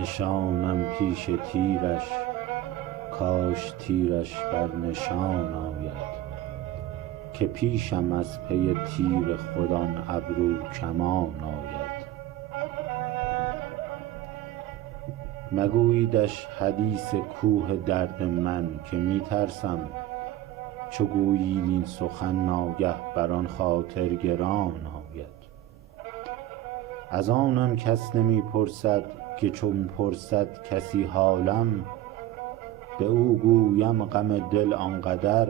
نشانم پیش تیرش، کاش تیرش بر نشان آید. که پیشم از پی تیر خود آن ابرو کمان آید. مگوییدش حدیث کوه درد من، که می ترسم چو گویید این سخن ناگه بر آن خاطر گران آید. از آنم کس نمی پرسد که چون پرسد کسی حالم، به او گویم غم دل آنقدر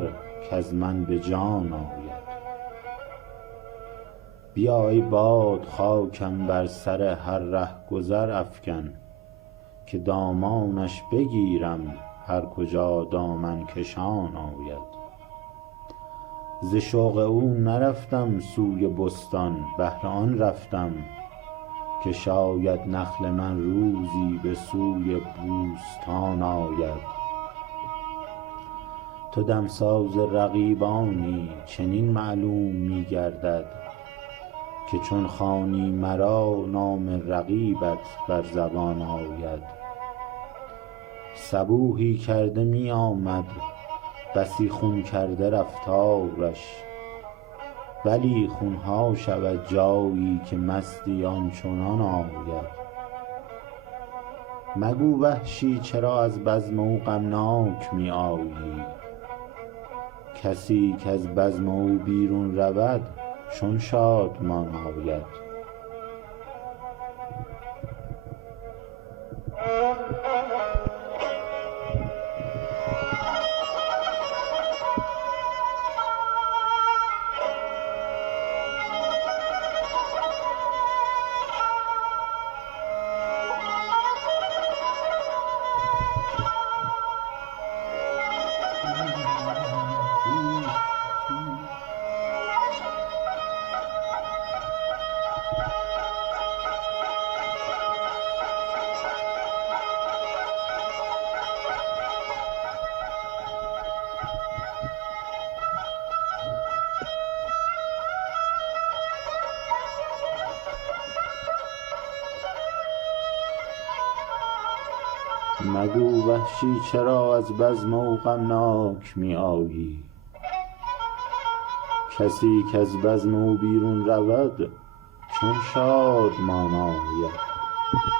کز من به جان آید. بیا ای باد خاکم بر سر هر رهگذر افکن، که دامانش بگیرم هر کجا دامن کشان آید. ز شوق او نرفتم سوی بستان، بهر آن رفتم که شاید نخل من روزی به سوی بوستان آید. تو دمساز رقیبانی چنین معلوم می گردد، که چون خوانی مرا نام رقیبت بر زبان آید. صبوحی کرده می آمد بسی خون کرده رفتارش، ولی خونها شود جایی که مستی آنچنان آید. مگو وحشی چرا از بزم او غمناک می آیی، کسی کز بزم او بیرون رود چون شادمان آید. مگو وحشی چرا از بزم او غمناک می آیی، کسی کز بزم او بیرون رود چون شادمان آید.